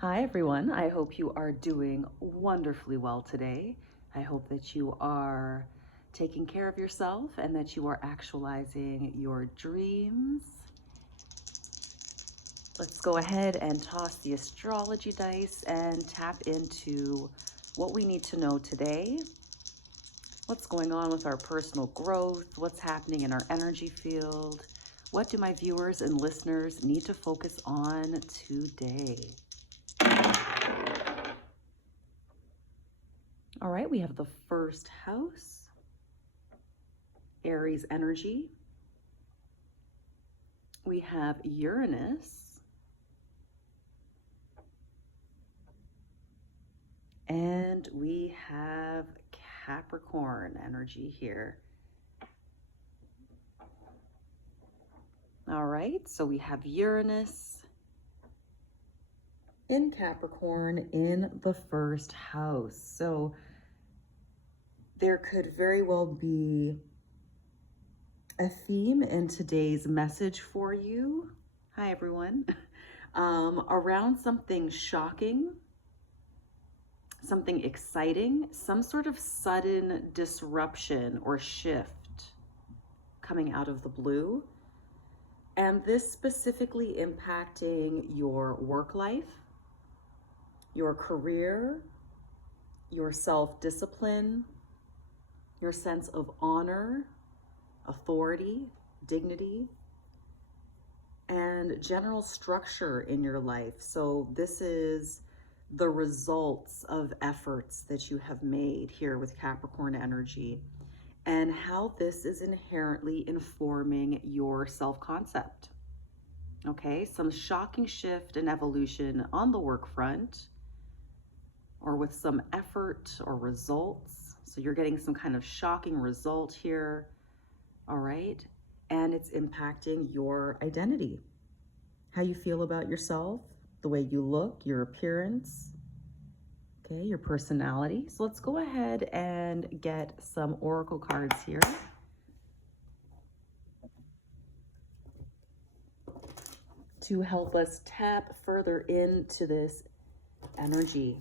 Hi everyone, I hope you are doing wonderfully well today. I hope that you are taking care of yourself and that you are actualizing your dreams. Let's go ahead and toss the astrology dice and tap into what we need to know today. What's going on with our personal growth? What's happening in our energy field? What do my viewers and listeners need to focus on today? All right, we have the first house, Aries energy. We have Uranus. And we have Capricorn energy here. All right, so we have Uranus in Capricorn in the first house. So there could very well be a theme in today's message for you. Hi, everyone. Around something shocking, something exciting, some sort of sudden disruption or shift coming out of the blue. And this specifically impacting your work life, your career, your self-discipline, your sense of honor, authority, dignity, and general structure in your life. So this is the results of efforts that you have made here with Capricorn energy and how this is inherently informing your self-concept. Okay, some shocking shift and evolution on the work front or with some effort or results. So you're getting some kind of shocking result here, all right? And it's impacting your identity, how you feel about yourself, the way you look, your appearance, okay, your personality. So let's go ahead and get some oracle cards here. To help us tap further into this energy.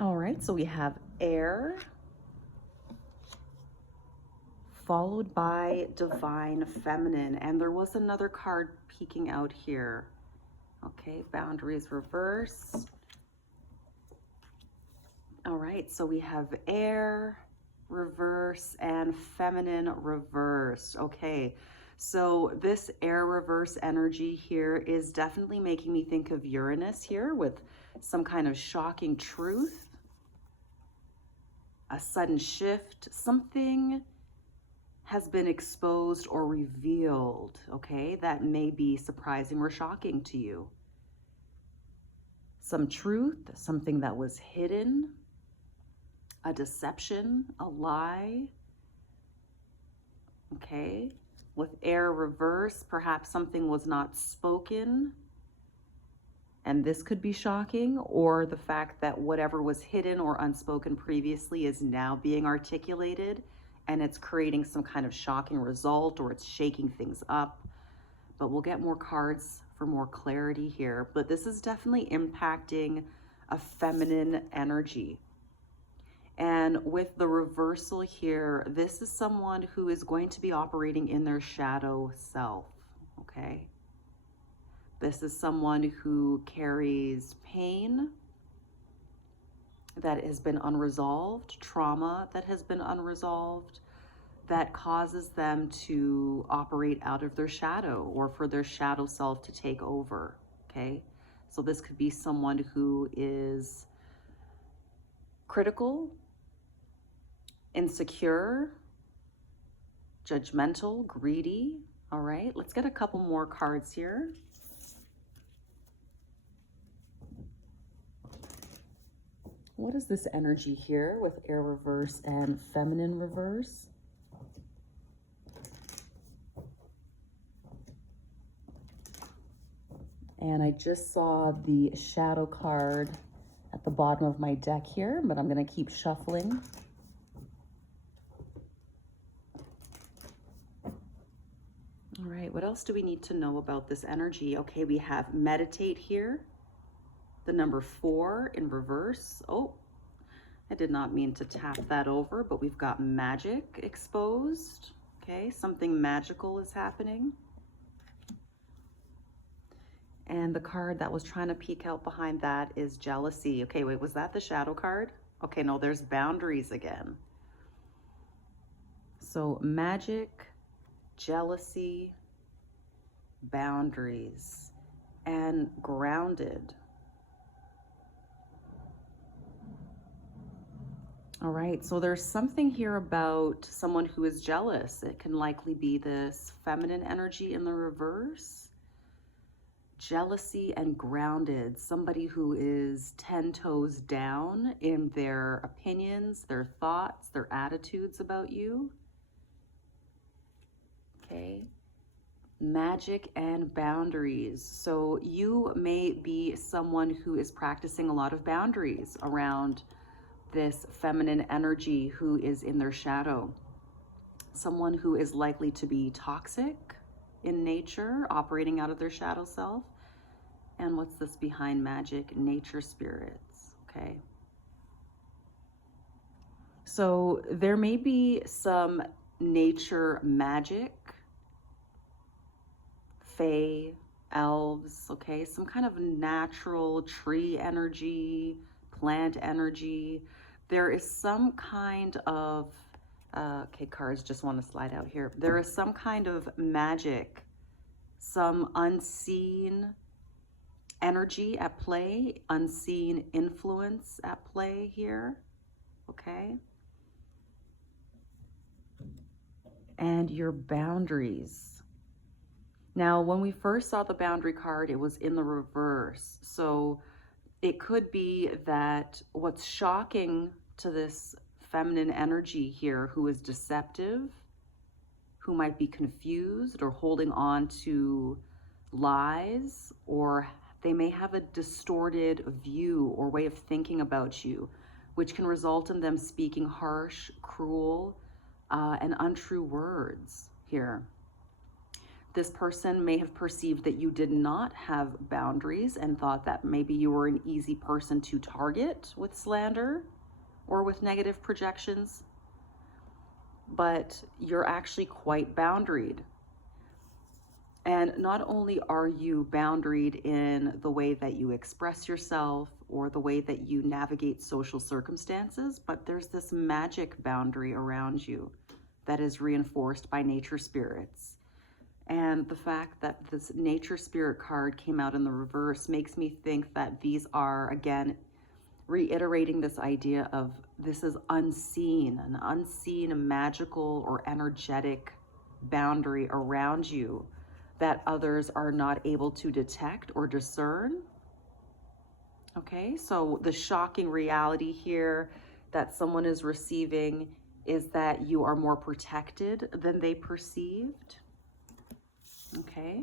All right, so we have air, followed by divine feminine. And there was another card peeking out here. Okay, boundaries reverse. All right, so we have air, reverse, and feminine reverse. Okay, so this air reverse energy here is definitely making me think of Uranus here with some kind of shocking truth, a sudden shift, something has been exposed or revealed, okay, that may be surprising or shocking to you. Some truth, something that was hidden, a deception, a lie, okay. With air reverse, perhaps something was not spoken, and this could be shocking, or the fact that whatever was hidden or unspoken previously is now being articulated and it's creating some kind of shocking result, or it's shaking things up. But we'll get more cards for more clarity here. But this is definitely impacting a feminine energy. And with the reversal here, this is someone who is going to be operating in their shadow self, okay? This is someone who carries pain that has been unresolved, trauma that has been unresolved, that causes them to operate out of their shadow or for their shadow self to take over, okay? So this could be someone who is critical, insecure, judgmental, greedy. All right, let's get a couple more cards here. What is this energy here with air reverse and feminine reverse? And I just saw the shadow card at the bottom of my deck here, but I'm going to keep shuffling. All right, what else do we need to know about this energy? Okay, we have meditate here, the number 4 in reverse. Oh, I did not mean to tap that over, but we've got magic exposed. Okay, something magical is happening. And the card that was trying to peek out behind that is jealousy. Okay, wait, was that the shadow card? Okay, no, there's boundaries again. So magic, jealousy, boundaries, and grounded. All right, so there's something here about someone who is jealous. It can likely be this feminine energy in the reverse. Jealousy and grounded, somebody who is 10 toes down in their opinions, their thoughts, their attitudes about you. Okay. Magic and boundaries. So you may be someone who is practicing a lot of boundaries around this feminine energy who is in their shadow. Someone who is likely to be toxic in nature, operating out of their shadow self. And what's this behind magic? Nature spirits, okay? So there may be some nature magic, fae, elves, okay? Some kind of natural tree energy, plant energy. There is some kind of, okay, cards just want to slide out here. There is some kind of magic, some unseen energy at play, unseen influence at play here, okay? And your boundaries. Now, when we first saw the boundary card, it was in the reverse. So it could be that what's shocking to this feminine energy here, who is deceptive, who might be confused or holding on to lies, or they may have a distorted view or way of thinking about you, which can result in them speaking harsh, cruel, and untrue words here. This person may have perceived that you did not have boundaries and thought that maybe you were an easy person to target with slander or with negative projections, but you're actually quite boundaried. And not only are you boundaried in the way that you express yourself or the way that you navigate social circumstances, but there's this magic boundary around you that is reinforced by nature spirits. And the fact that this nature spirit card came out in the reverse makes me think that these are, again, reiterating this idea of this is unseen, an unseen magical or energetic boundary around you that others are not able to detect or discern. Okay, so the shocking reality here that someone is receiving is that you are more protected than they perceived. Okay,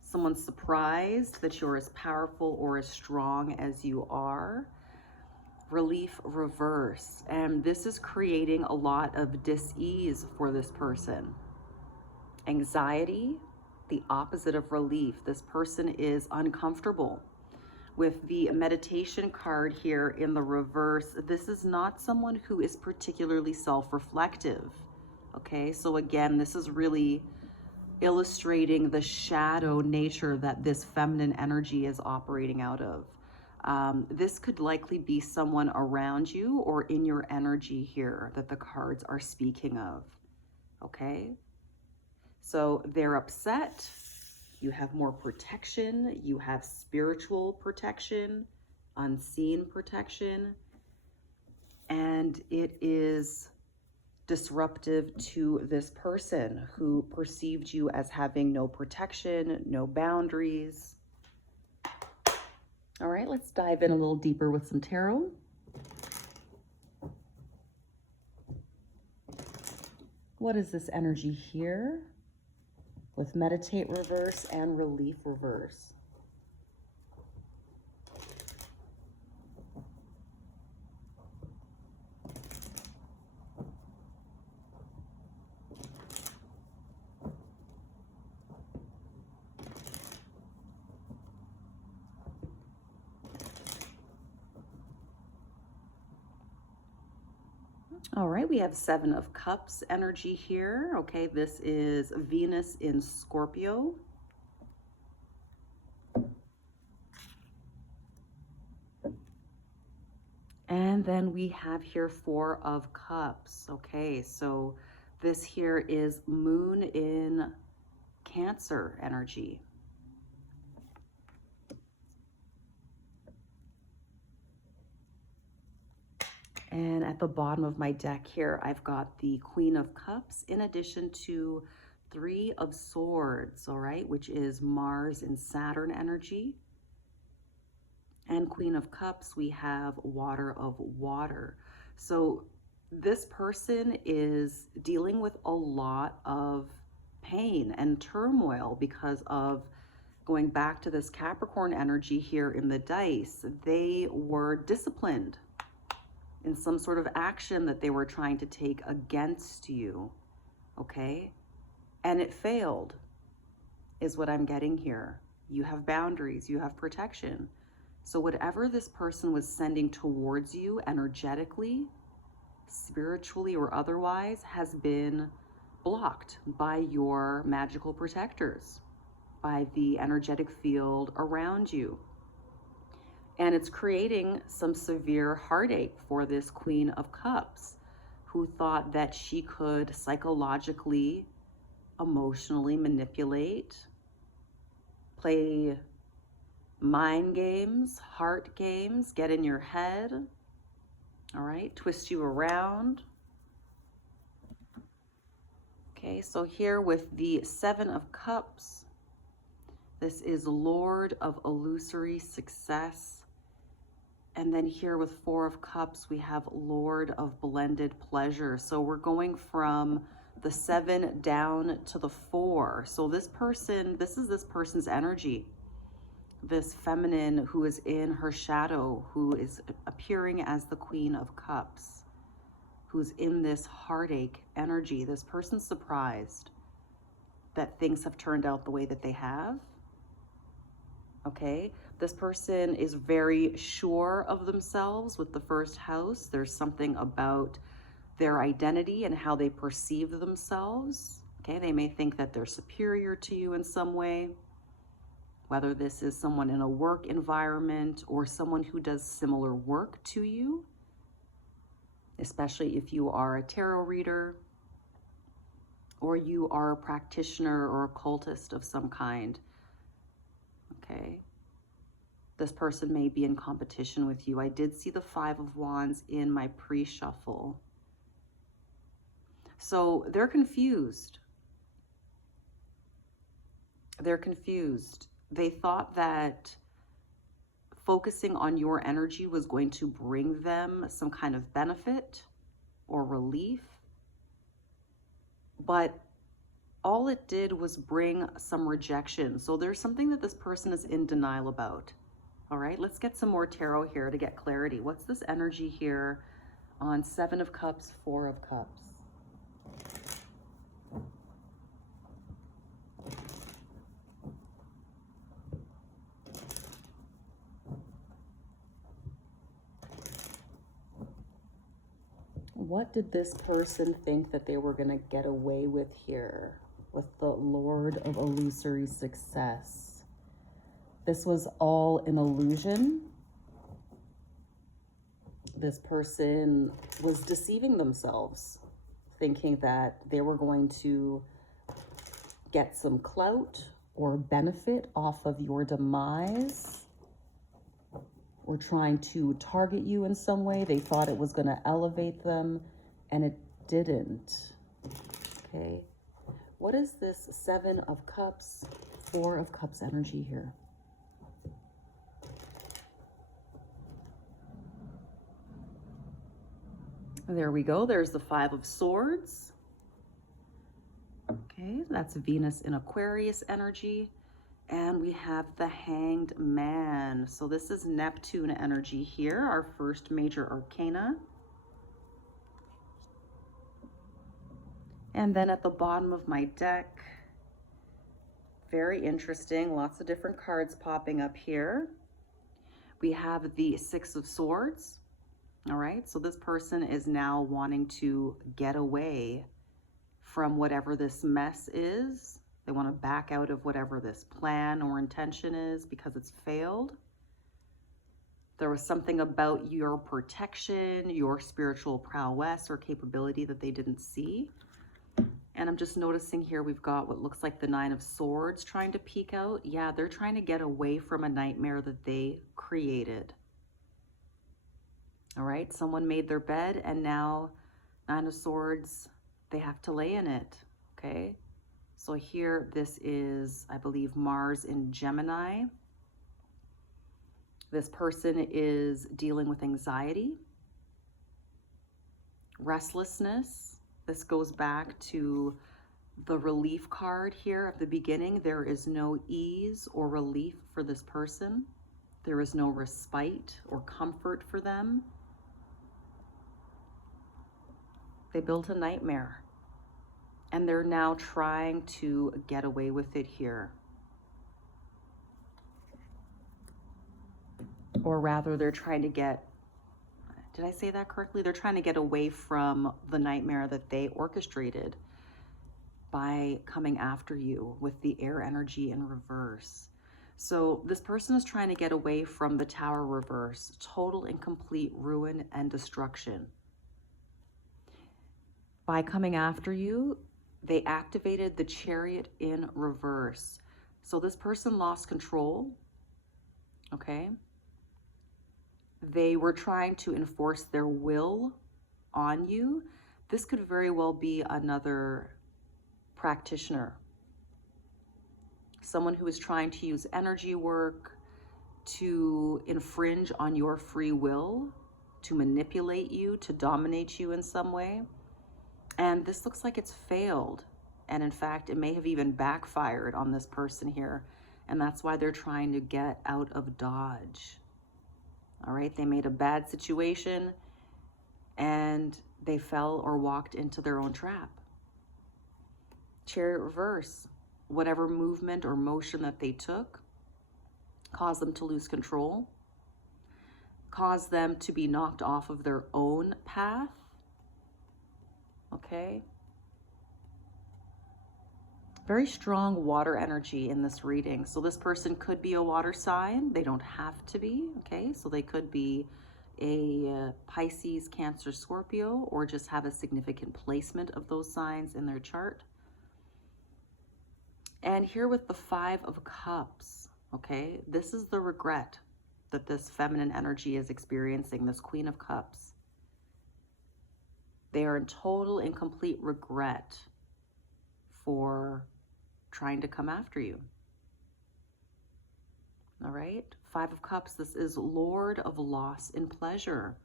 someone's surprised that you're as powerful or as strong as you are. Relief reverse, and this is creating a lot of dis-ease for this person. Anxiety, the opposite of relief. This person is uncomfortable. With the meditation card here in the reverse, this is not someone who is particularly self-reflective. Okay, so again, this is really illustrating the shadow nature that this feminine energy is operating out of. This could likely be someone around you or in your energy here that the cards are speaking of. Okay, so they're upset. You have more protection. You have spiritual protection, unseen protection, and it is disruptive to this person who perceived you as having no protection, no boundaries. All right, let's dive in a little deeper with some tarot. What is this energy here with meditate reverse and relief reverse? All right, we have Seven of Cups energy here. Okay, this is Venus in Scorpio. And then we have here Four of Cups. Okay, so this here is Moon in Cancer energy. And at the bottom of my deck here, I've got the Queen of Cups in addition to Three of Swords, all right, which is Mars and Saturn energy. And Queen of Cups, we have Water of Water. So this person is dealing with a lot of pain and turmoil because of going back to this Capricorn energy here in the dice. They were disciplined in some sort of action that they were trying to take against you, okay? And it failed, is what I'm getting here. You have boundaries, you have protection. So whatever this person was sending towards you energetically, spiritually or otherwise, has been blocked by your magical protectors, by the energetic field around you. And it's creating some severe heartache for this Queen of Cups, who thought that she could psychologically, emotionally manipulate, play mind games, heart games, get in your head, all right, twist you around. Okay, so here with the Seven of Cups, this is Lord of Illusory Success. And then here with Four of Cups, we have Lord of Blended Pleasure. So we're going from the 7 down to the 4. So this person, this is this person's energy. This feminine who is in her shadow, who is appearing as the Queen of Cups, who's in this heartache energy. This person's surprised that things have turned out the way that they have. Okay, this person is very sure of themselves with the first house. There's something about their identity and how they perceive themselves. Okay, they may think that they're superior to you in some way, whether this is someone in a work environment or someone who does similar work to you, especially if you are a tarot reader or you are a practitioner or occultist of some kind. Okay, this person may be in competition with you. I did see the Five of Wands in my pre-shuffle. So they're confused. They're confused. They thought that focusing on your energy was going to bring them some kind of benefit or relief, but all it did was bring some rejection. So there's something that this person is in denial about. All right, let's get some more tarot here to get clarity. What's this energy here on Seven of Cups, Four of Cups? What did this person think that they were going to get away with here with the Lord of Illusory Success? This was all an illusion. This person was deceiving themselves, thinking that they were going to get some clout or benefit off of your demise, or trying to target you in some way. They thought it was going to elevate them, and it didn't. Okay, what is this Seven of Cups, Four of Cups energy here? There we go. There's the Five of Swords. Okay, that's Venus in Aquarius energy. And we have the Hanged Man. So this is Neptune energy here, our first major arcana. And then at the bottom of my deck, very interesting, lots of different cards popping up here. We have the Six of Swords. All right, so this person is now wanting to get away from whatever this mess is. They want to back out of whatever this plan or intention is because it's failed. There was something about your protection, your spiritual prowess or capability that they didn't see. And I'm just noticing here we've got what looks like the Nine of Swords trying to peek out. Yeah, they're trying to get away from a nightmare that they created. All right, someone made their bed and now Nine of Swords, they have to lay in it, okay? So here, this is, I believe, Mars in Gemini. This person is dealing with anxiety, restlessness. This goes back to the relief card here at the beginning. There is no ease or relief for this person. There is no respite or comfort for them. They built a nightmare and they're now trying to get away with it here. Or rather, they're trying to get, did I say that correctly? They're trying to get away from the nightmare that they orchestrated by coming after you with the air energy in reverse. So this person is trying to get away from the Tower reverse, total and complete ruin and destruction. By coming after you, they activated the Chariot in reverse. So this person lost control, okay? They were trying to enforce their will on you. This could very well be another practitioner. Someone who is trying to use energy work to infringe on your free will, to manipulate you, to dominate you in some way. And this looks like it's failed. And in fact, it may have even backfired on this person here. And that's why they're trying to get out of Dodge. All right, they made a bad situation and they fell or walked into their own trap. Chariot reverse, whatever movement or motion that they took caused them to lose control, caused them to be knocked off of their own path. Okay. Very strong water energy in this reading. So this person could be a water sign. They don't have to be, okay? So they could be a Pisces, Cancer, Scorpio, or just have a significant placement of those signs in their chart. And here with the Five of Cups, okay? This is the regret that this feminine energy is experiencing, this Queen of Cups. They are in total and complete regret for trying to come after you. All right, Five of Cups, this is Lord of Loss and Pleasure.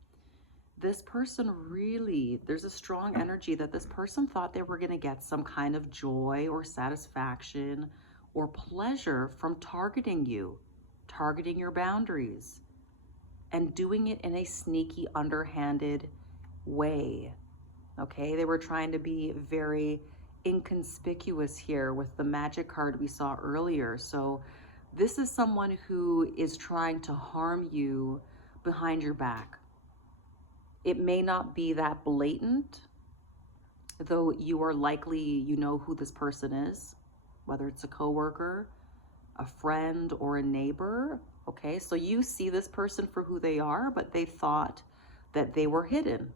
This person really, there's a strong energy that this person thought they were going to get some kind of joy or satisfaction or pleasure from targeting you, targeting your boundaries, and doing it in a sneaky, underhanded way. Okay, they were trying to be very inconspicuous here with the Magic card we saw earlier. So this is someone who is trying to harm you behind your back. It may not be that blatant, though you are likely, you know who this person is, whether it's a coworker, a friend, or a neighbor. Okay, so you see this person for who they are, but they thought that they were hidden,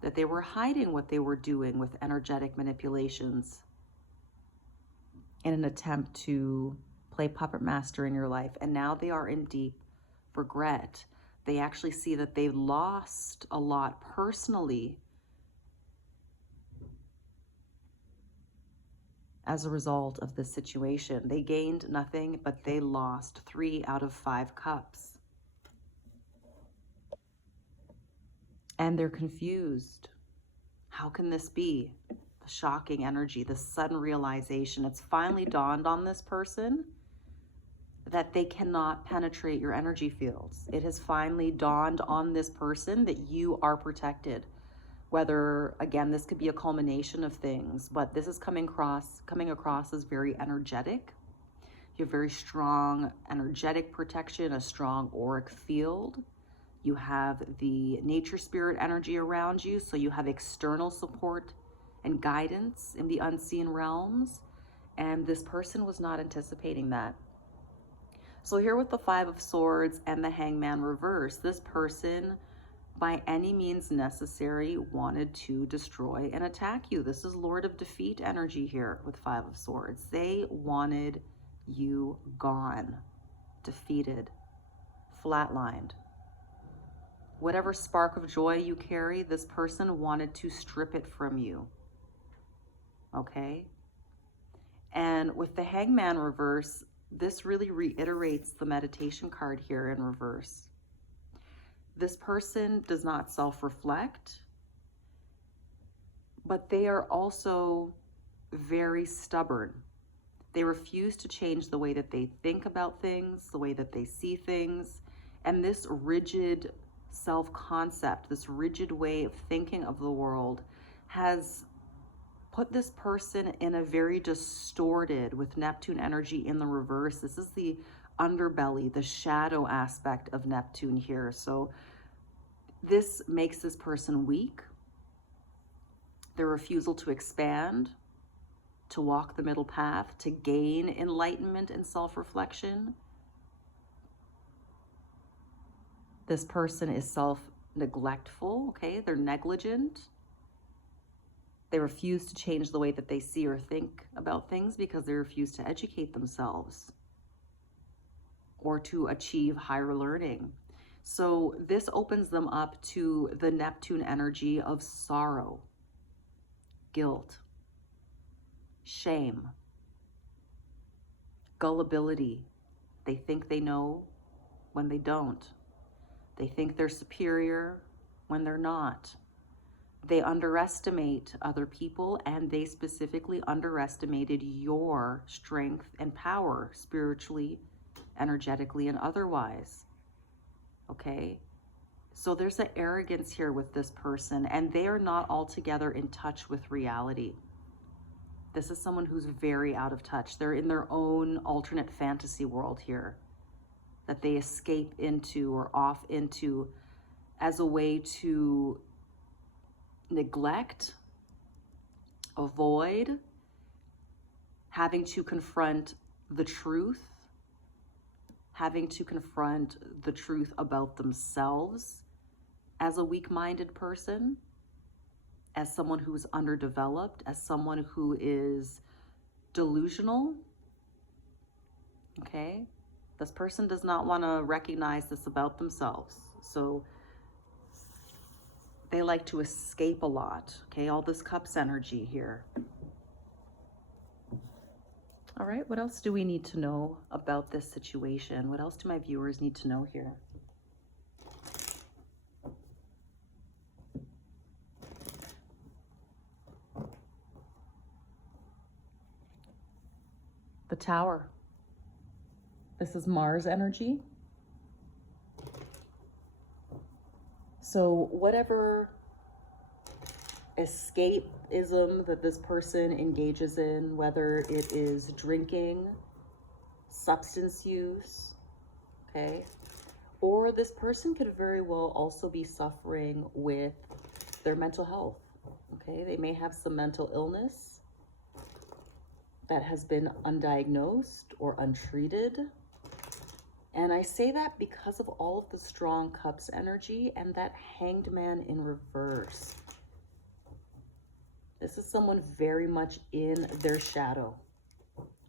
that they were hiding what they were doing with energetic manipulations in an attempt to play puppet master in your life. And now they are in deep regret. They actually see that they lost a lot personally as a result of this situation. They gained nothing, but they lost 3 out of 5 cups. And they're confused. How can this be? The shocking energy, the sudden realization. It's finally dawned on this person that they cannot penetrate your energy fields. It has finally dawned on this person that you are protected. Whether, again, this could be a culmination of things, but this is coming across as very energetic. You have very strong energetic protection, a strong auric field. You have the nature spirit energy around you, so you have external support and guidance in the unseen realms, and this person was not anticipating that. So here with the Five of Swords and the Hangman reverse, this person, by any means necessary, wanted to destroy and attack you. This is Lord of Defeat energy here with Five of Swords. They wanted you gone, defeated, flatlined. Whatever spark of joy you carry, this person wanted to strip it from you. Okay? And with the Hangman reverse, this really reiterates the meditation card here in reverse. This person does not self-reflect, but they are also very stubborn. They refuse to change the way that they think about things, the way that they see things, and this rigid self-concept, this rigid way of thinking of the world has put this person in a very distorted, with Neptune energy in the reverse. This is the underbelly, the shadow aspect of Neptune here. So this makes this person weak. Their refusal to expand, to walk the middle path, to gain enlightenment and self-reflection. This person is self-neglectful, okay? They're negligent. They refuse to change the way that they see or think about things because they refuse to educate themselves or to achieve higher learning. So this opens them up to the Neptune energy of sorrow, guilt, shame, gullibility. They think they know when they don't. They think they're superior when they're not. They underestimate other people, and they specifically underestimated your strength and power, spiritually, energetically, and otherwise. Okay? So there's an arrogance here with this person, and they are not altogether in touch with reality. This is someone who's very out of touch. They're in their own alternate fantasy world here that they escape into or off into as a way to neglect, avoid having to confront the truth, having to confront the truth about themselves as a weak-minded person, as someone who's underdeveloped, as someone who is delusional. Okay? This person does not want to recognize this about themselves. So they like to escape a lot. Okay, all this Cups energy here. All right, what else do we need to know about this situation? What else do my viewers need to know here? The Tower. This is Mars energy. So whatever escapism that this person engages in, whether it is drinking, substance use, okay, or this person could very well also be suffering with their mental health, okay? They may have some mental illness that has been undiagnosed or untreated. And I say that because of all of the strong Cups energy and that Hanged Man in reverse. This is someone very much in their shadow,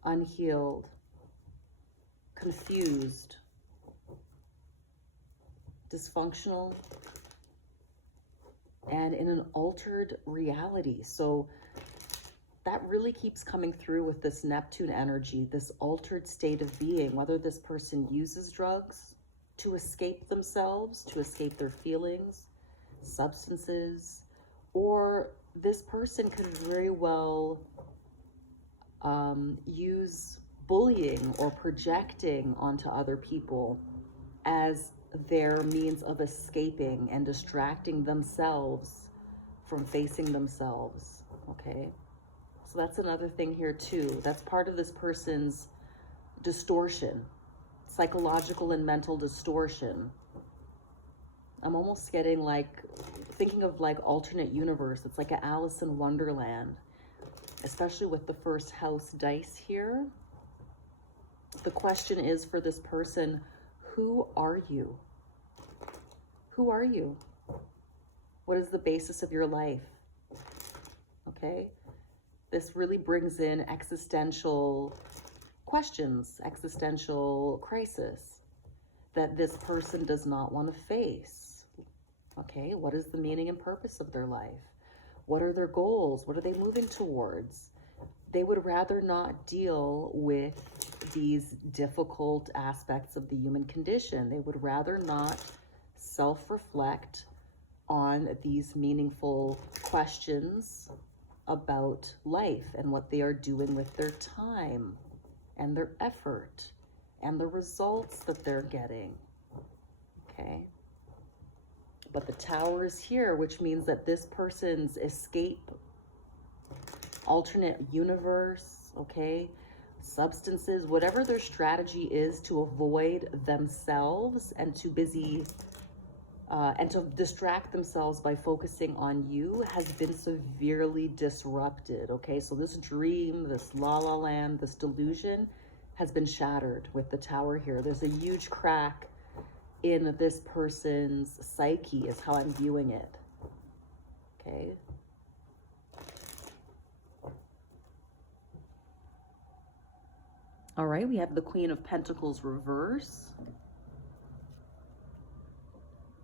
unhealed, confused, dysfunctional, and in an altered reality. So that really keeps coming through with this Neptune energy, this altered state of being, whether this person uses drugs to escape themselves, to escape their feelings, substances, or this person could very well use bullying or projecting onto other people as their means of escaping and distracting themselves from facing themselves, okay? So that's another thing here too. That's part of this person's distortion, psychological and mental distortion. I'm almost getting like, thinking of like alternate universe. It's like an Alice in Wonderland, especially with the first house dice here. The question is for this person, who are you? Who are you? What is the basis of your life? Okay. This really brings in existential questions, existential crisis that this person does not want to face. Okay, what is the meaning and purpose of their life? What are their goals? What are they moving towards? They would rather not deal with these difficult aspects of the human condition. They would rather not self-reflect on these meaningful questions about life and what they are doing with their time and their effort and the results that they're getting. Okay. But the Tower is here, which means that this person's escape, alternate universe, okay, substances, whatever their strategy is to avoid themselves and to distract themselves by focusing on you, has been severely disrupted. Okay, so this dream, this la land, this delusion has been shattered with the Tower here. There's a huge crack in this person's psyche is how I'm viewing it. Okay. All right, we have the Queen of Pentacles reverse.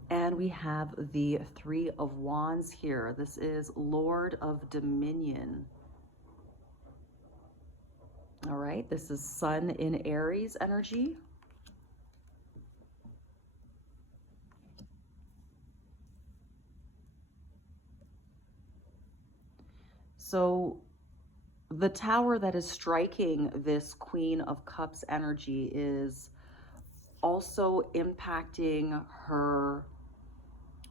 And we have the Three of Wands here. This is Lord of Dominion. All right, this is Sun in Aries energy. So the Tower that is striking this Queen of Cups energy is also impacting her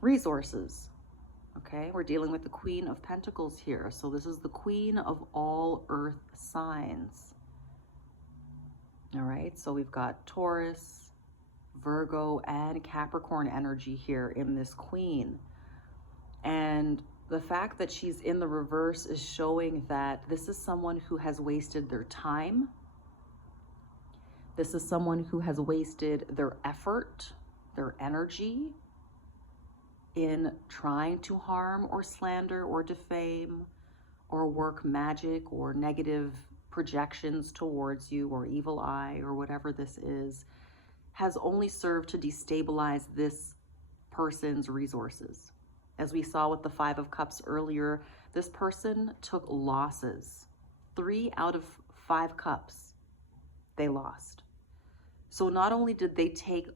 resources. Okay, we're dealing with the Queen of Pentacles here. So this is the Queen of all earth signs. All right, so we've got Taurus, Virgo, and Capricorn energy here in this Queen. And the fact that she's in the reverse is showing that this is someone who has wasted their time. This is someone who has wasted their effort, their energy in trying to harm or slander or defame or work magic or negative projections towards you or evil eye or whatever this is, has only served to destabilize this person's resources. As we saw with the Five of Cups earlier, this person took losses. 3 out of 5 cups they lost. So not only did they take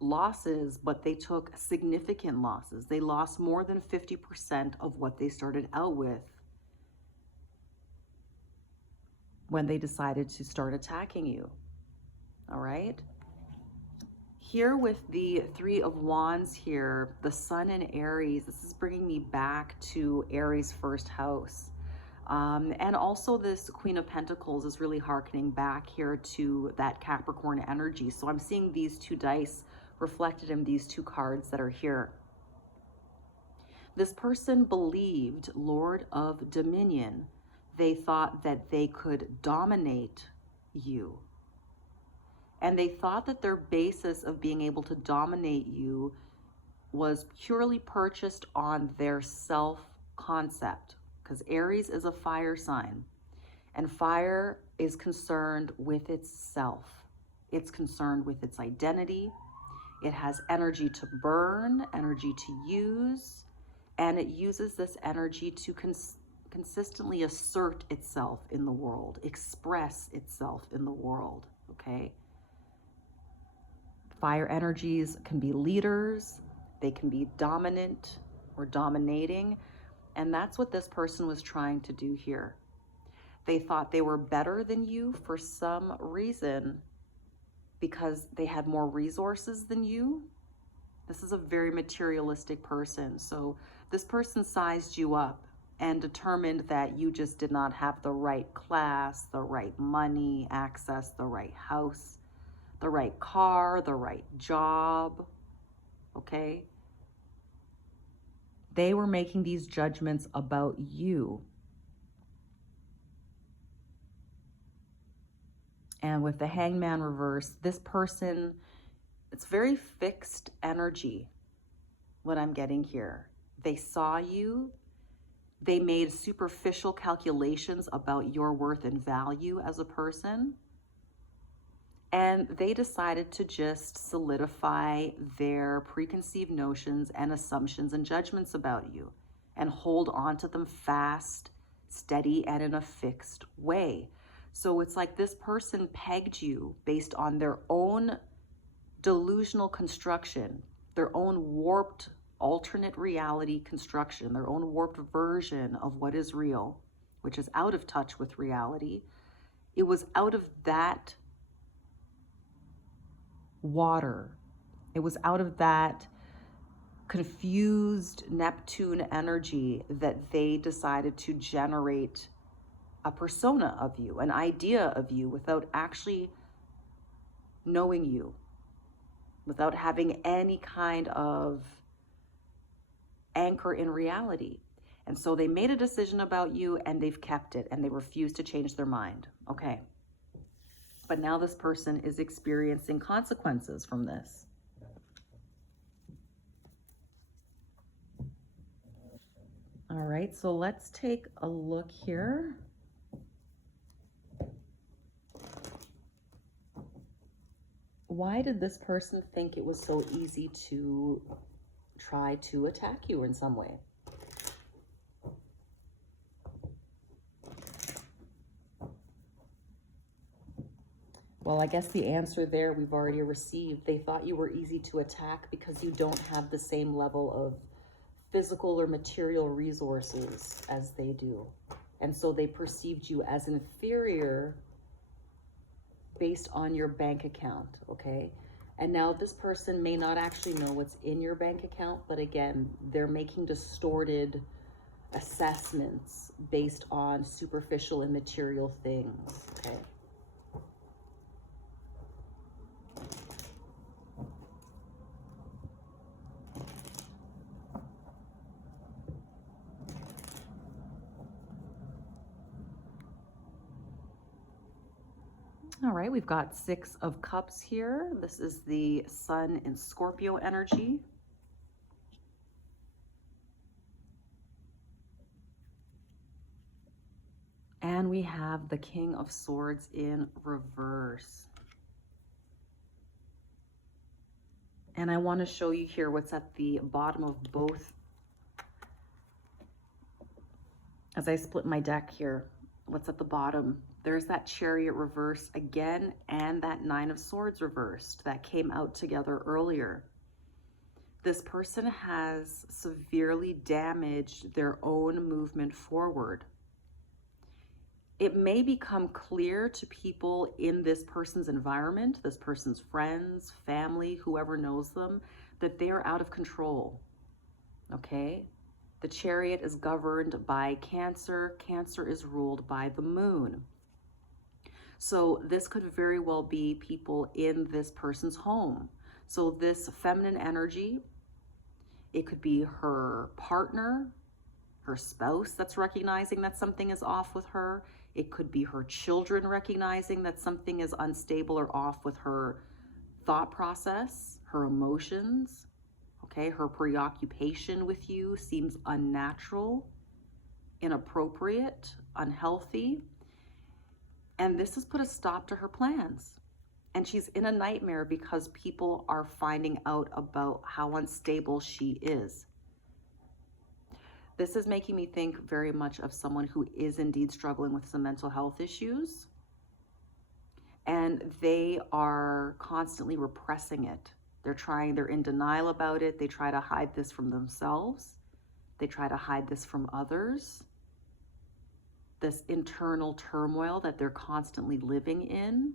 losses, but they took significant losses. They lost more than 50% of what they started out with when they decided to start attacking you. All right? Here with the Three of Wands here, the Sun in Aries, this is bringing me back to Aries' first house. And also this Queen of Pentacles is really hearkening back here to that Capricorn energy. So I'm seeing these two dice reflected in these two cards that are here. This person believed, Lord of Dominion, they thought that they could dominate you. And they thought that their basis of being able to dominate you was purely purchased on their self-concept. Because Aries is a fire sign. And fire is concerned with itself. It's concerned with its identity. It has energy to burn, energy to use. And it uses this energy to consistently assert itself in the world, express itself in the world, okay? Fire energies can be leaders, they can be dominant or dominating, and that's what this person was trying to do here. They thought they were better than you for some reason because they had more resources than you. This is a very materialistic person. So this person sized you up and determined that you just did not have the right class, the right money, access, the right house, the right car, the right job, okay? They were making these judgments about you. And with the Hangman reverse, this person, it's very fixed energy, what I'm getting here. They saw you. They made superficial calculations about your worth and value as a person. And they decided to just solidify their preconceived notions and assumptions and judgments about you and hold on to them fast, steady, and in a fixed way. So it's like this person pegged you based on their own delusional construction, their own warped alternate reality construction, their own warped version of what is real, which is out of touch with reality. It was out of that water. It was out of that confused Neptune energy that they decided to generate a persona of you, an idea of you, without actually knowing you, without having any kind of anchor in reality. And so they made a decision about you and they've kept it and they refuse to change their mind. Okay. But now this person is experiencing consequences from this. All right, so let's take a look here. Why did this person think it was so easy to try to attack you in some way? Well, I guess the answer there we've already received. They thought you were easy to attack because you don't have the same level of physical or material resources as they do. And so they perceived you as inferior based on your bank account, okay? And now this person may not actually know what's in your bank account, but again, they're making distorted assessments based on superficial and material things, okay? All right, we've got 6 of Cups here. This is the Sun in Scorpio energy. And we have the King of Swords in reverse. And I want to show you here what's at the bottom of both. As I split my deck here, what's at the bottom? There's that Chariot reverse again, and that 9 of Swords reversed that came out together earlier. This person has severely damaged their own movement forward. It may become clear to people in this person's environment, this person's friends, family, whoever knows them, that they are out of control, okay? The Chariot is governed by Cancer. Cancer is ruled by the moon. So this could very well be people in this person's home. So this feminine energy, it could be her partner, her spouse that's recognizing that something is off with her. It could be her children recognizing that something is unstable or off with her thought process, her emotions. Okay, her preoccupation with you seems unnatural, inappropriate, unhealthy. And this has put a stop to her plans. And she's in a nightmare because people are finding out about how unstable she is. This is making me think very much of someone who is indeed struggling with some mental health issues. And they are constantly repressing it. They're in denial about it. They try to hide this from themselves. They try to hide this from others. This internal turmoil that they're constantly living in.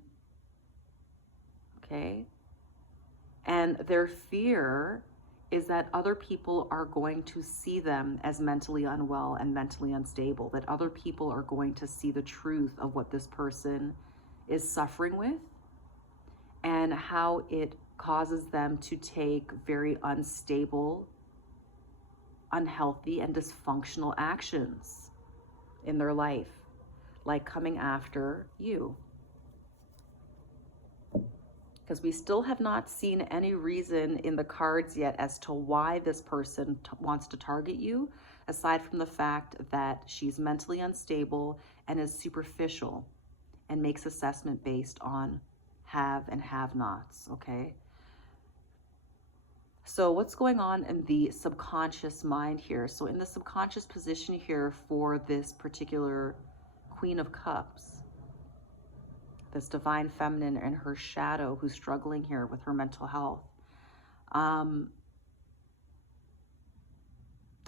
Okay? And their fear is that other people are going to see them as mentally unwell and mentally unstable, that other people are going to see the truth of what this person is suffering with and how it causes them to take very unstable, unhealthy and dysfunctional actions in their life, like coming after you. Because we still have not seen any reason in the cards yet as to why this person wants to target you, aside from the fact that she's mentally unstable and is superficial and makes assessment based on have and have-nots, okay? So what's going on in the subconscious mind here? So in the subconscious position here for this particular Queen of Cups, this divine feminine and her shadow who's struggling here with her mental health.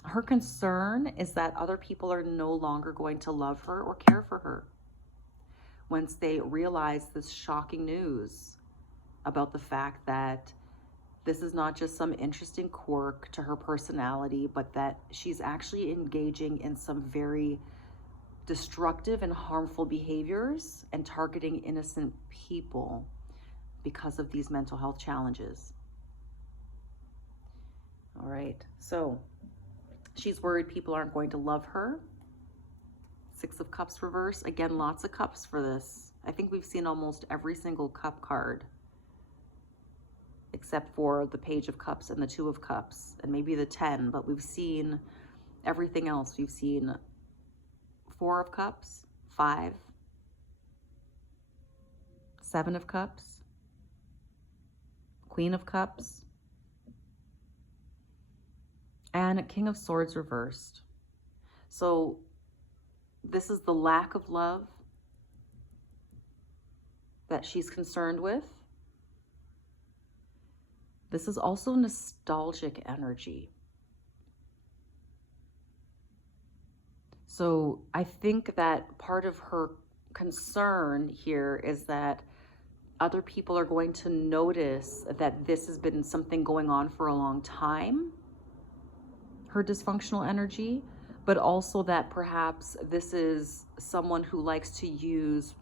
Her concern is that other people are no longer going to love her or care for her once they realize this shocking news about the fact that this is not just some interesting quirk to her personality, but that she's actually engaging in some very destructive and harmful behaviors and targeting innocent people because of these mental health challenges. All right, so she's worried people aren't going to love her. Six of Cups reverse. Again, lots of cups for this. I think we've seen almost every single cup card, except for the Page of Cups and the Two of Cups, and maybe the 10, but we've seen everything else. We've seen Four of Cups, 5, 7 of Cups, Queen of Cups, and King of Swords reversed. So this is the lack of love that she's concerned with. This is also nostalgic energy. So I think that part of her concern here is that other people are going to notice that this has been something going on for a long time, her dysfunctional energy, but also that perhaps this is someone who likes to use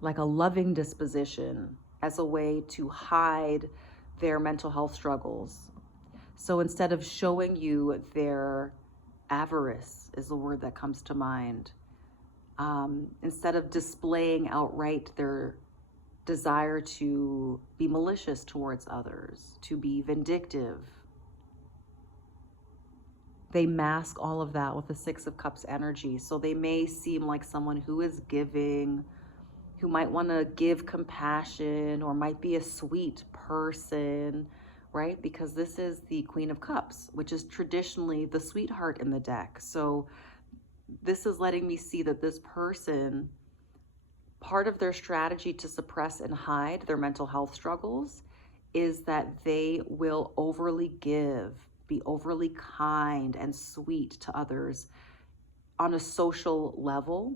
like a loving disposition as a way to hide their mental health struggles. So instead of showing you their avarice is the word that comes to mind. Instead of displaying outright their desire to be malicious towards others, to be vindictive, they mask all of that with the Six of Cups energy. So they may seem like someone who is giving, who might want to give compassion, or might be a sweet person, right? Because this is the Queen of Cups, which is traditionally the sweetheart in the deck. So this is letting me see that this person, part of their strategy to suppress and hide their mental health struggles is that they will overly give, be overly kind and sweet to others on a social level.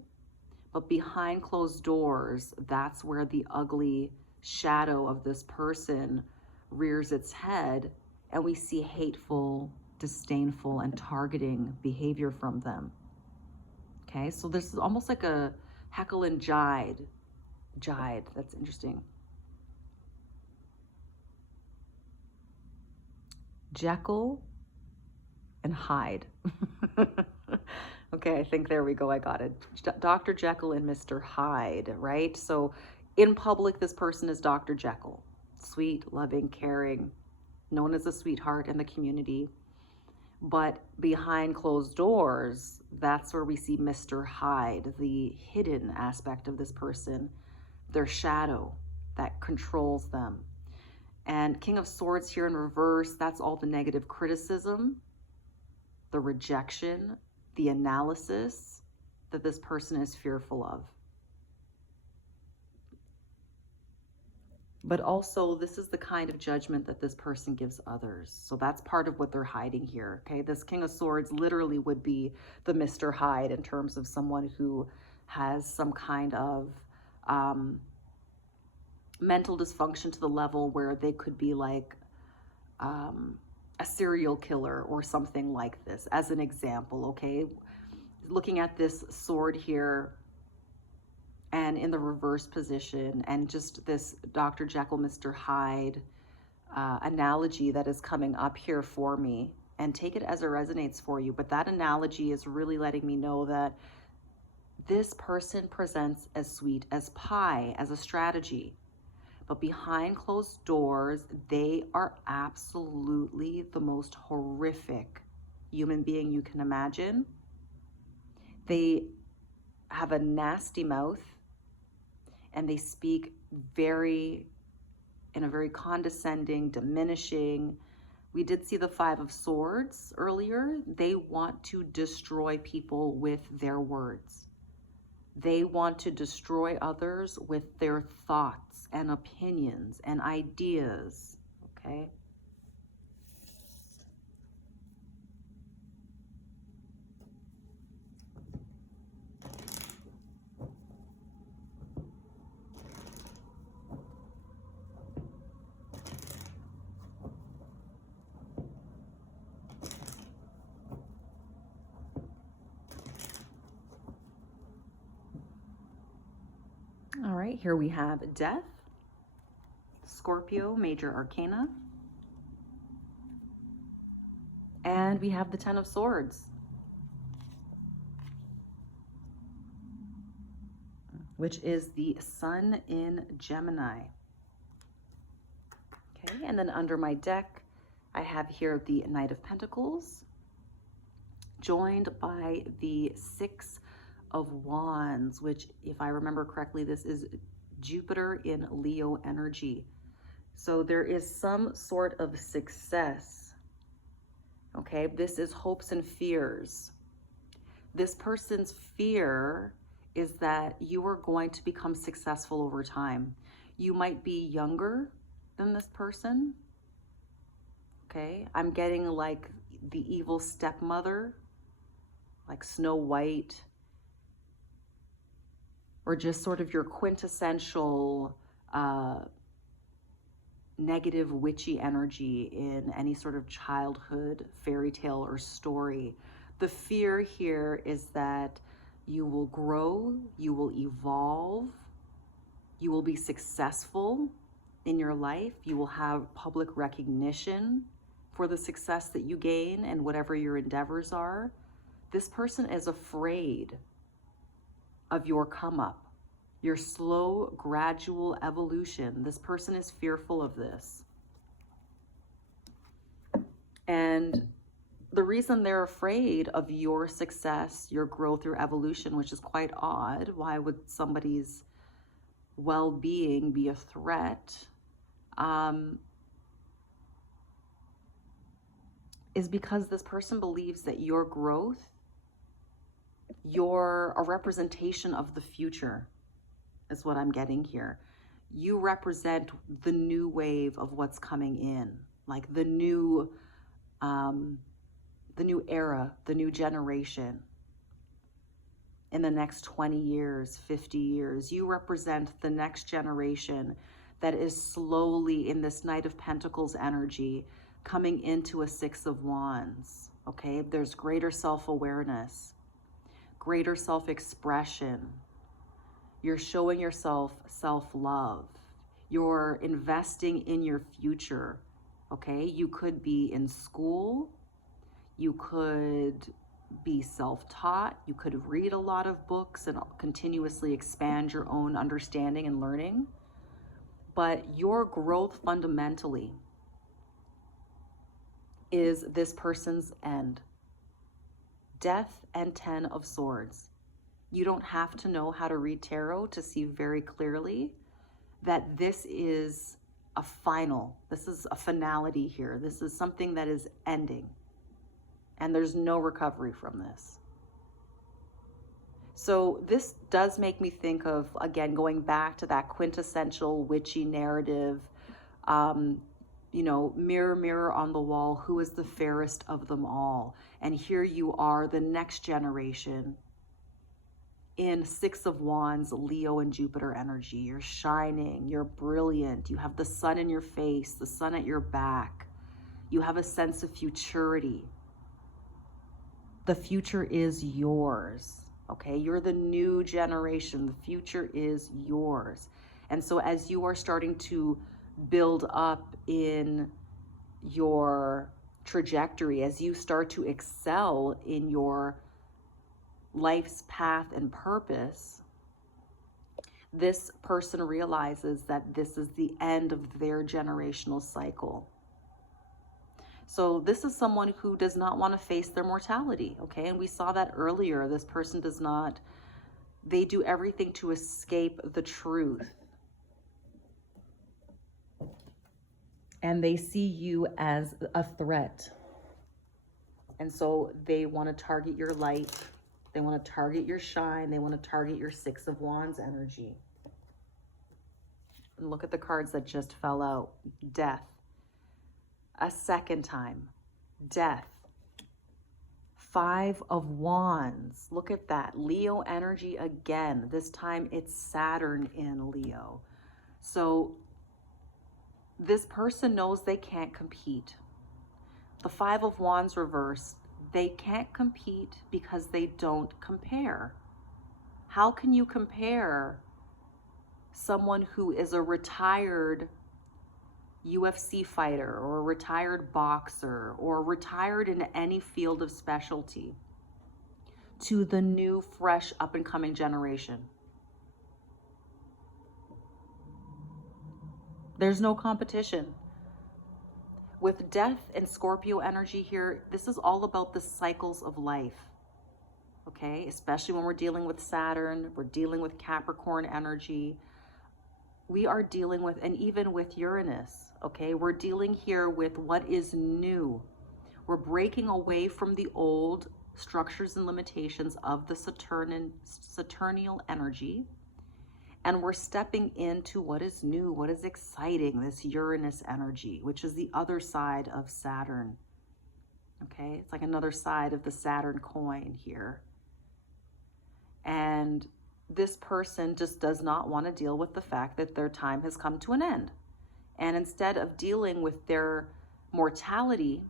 But behind closed doors, that's where the ugly shadow of this person rears its head, and we see hateful, disdainful, and targeting behavior from them. Okay, so this is almost like a heckle and jibe. That's interesting. Jekyll and Hyde. Okay, I think there we go. I got it. Dr. Jekyll and Mr. Hyde, right? So in public, this person is Dr. Jekyll. Sweet, loving, caring, known as a sweetheart in the community. But behind closed doors, that's where we see Mr. Hyde, the hidden aspect of this person, their shadow that controls them. And King of Swords here in reverse, that's all the negative criticism, the rejection, the analysis that this person is fearful of. But also, this is the kind of judgment that this person gives others. So that's part of what they're hiding here, okay? This King of Swords literally would be the Mr. Hyde in terms of someone who has some kind of mental dysfunction to the level where they could be like a serial killer or something like this, as an example, okay? Looking at this sword here, and in the reverse position, and just this Dr. Jekyll, Mr. Hyde analogy that is coming up here for me. and take it as it resonates for you. But that analogy is really letting me know that this person presents as sweet as pie, as a strategy. But behind closed doors, they are absolutely the most horrific human being you can imagine. They have a nasty mouth, and they speak in a very condescending, diminishing. We did see the Five of Swords earlier. They want to destroy people with their words. They want to destroy others with their thoughts and opinions and ideas, okay? All right, here we have Death, Scorpio, Major Arcana, and we have the Ten of Swords, which is the Sun in Gemini. Okay, and then under my deck, I have here the Knight of Pentacles, joined by the Six of Wands, which, if I remember correctly, this is Jupiter in Leo energy. So there is some sort of success. Okay, this is hopes and fears. This person's fear is that you are going to become successful over time. You might be younger than this person. Okay, I'm getting like the evil stepmother, like Snow White, or just sort of your quintessential negative witchy energy in any sort of childhood fairy tale or story. The fear here is that you will grow, you will evolve, you will be successful in your life, you will have public recognition for the success that you gain and whatever your endeavors are. This person is afraid of your come up, your slow, gradual evolution. This person is fearful of this. And the reason they're afraid of your success, your growth, your evolution, which is quite odd. Why would somebody's well-being be a threat? Is because this person believes that your growth, you're a representation of the future, is what I'm getting here. You represent the new wave of what's coming in, like the new era, the new generation. In the next 20 years, 50 years, you represent the next generation that is slowly in this Knight of Pentacles energy coming into a Six of Wands, okay? There's greater self-awareness, greater self-expression. You're showing yourself self-love. You're investing in your future, okay? You could be in school. You could be self-taught. You could read a lot of books and continuously expand your own understanding and learning. But your growth fundamentally is this person's end. Death and Ten of Swords. You don't have to know how to read tarot to see very clearly that this is a final. This is a finality here. This is something that is ending. And there's no recovery from this. So this does make me think of, again, going back to that quintessential witchy narrative, you know, mirror, mirror on the wall, who is the fairest of them all? And here you are, the next generation in Six of Wands, Leo and Jupiter energy. You're shining, you're brilliant, you have the sun in your face, the sun at your back. You have a sense of futurity. The future is yours, okay? You're the new generation. The future is yours. And so as you are starting to build up in your trajectory, as you start to excel in your life's path and purpose, this person realizes that this is the end of their generational cycle. So this is someone who does not want to face their mortality, okay? And we saw that earlier. This person does not, they do everything to escape the truth. And they see you as a threat. And so they want to target your light. They want to target your shine. They want to target your Six of Wands energy. And look at the cards that just fell out. Death. A second time. Death. Five of Wands. Look at that. Leo energy again. This time it's Saturn in Leo. So this person knows they can't compete. The Five of Wands reversed. They can't compete because they don't compare. How can you compare someone who is a retired UFC fighter or a retired boxer or retired in any field of specialty to the new, fresh, up-and-coming generation? There's no competition. With Death and Scorpio energy here, this is all about the cycles of life, okay? Especially when we're dealing with Saturn, we're dealing with Capricorn energy. We are dealing with, and even with Uranus, okay? We're dealing here with what is new. We're breaking away from the old structures and limitations of the Saturnial energy, and we're stepping into what is new, what is exciting, this Uranus energy, which is the other side of Saturn, okay? It's like another side of the Saturn coin here. And this person just does not want to deal with the fact that their time has come to an end. And instead of dealing with their mortality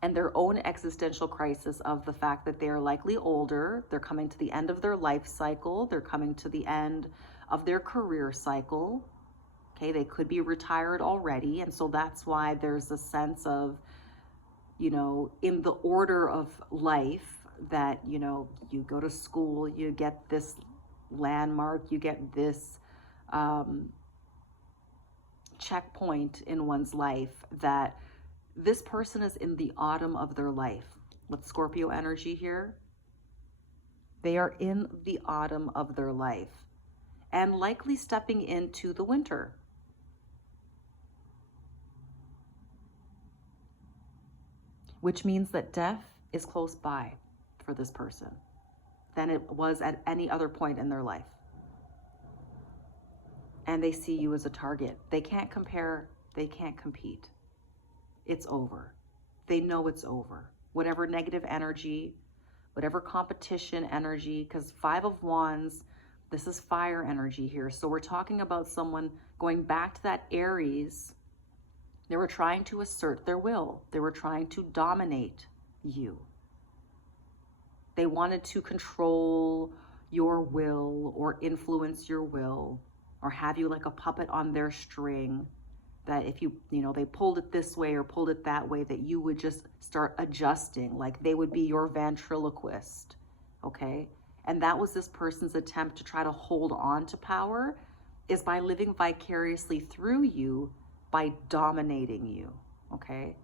and their own existential crisis of the fact that they are likely older, they're coming to the end of their life cycle, they're coming to the end of their career cycle, okay? They could be retired already, and so that's why there's a sense of, you know, in the order of life that, you know, you go to school, you get this landmark, you get this checkpoint in one's life, that this person is in the autumn of their life. With Scorpio energy here, they are in the autumn of their life and likely stepping into the winter. Which means that death is close by for this person than it was at any other point in their life. And they see you as a target. They can't compare, they can't compete. It's over. They know it's over. Whatever negative energy, whatever competition energy, because Five of Wands, this is fire energy here. So we're talking about someone going back to that Aries. They were trying to assert their will. They were trying to dominate you. They wanted to control your will or influence your will or have you like a puppet on their string, that if you know, they pulled it this way or pulled it that way, that you would just start adjusting, like they would be your ventriloquist, okay? And that was this person's attempt to try to hold on to power, is by living vicariously through you, by dominating you, okay?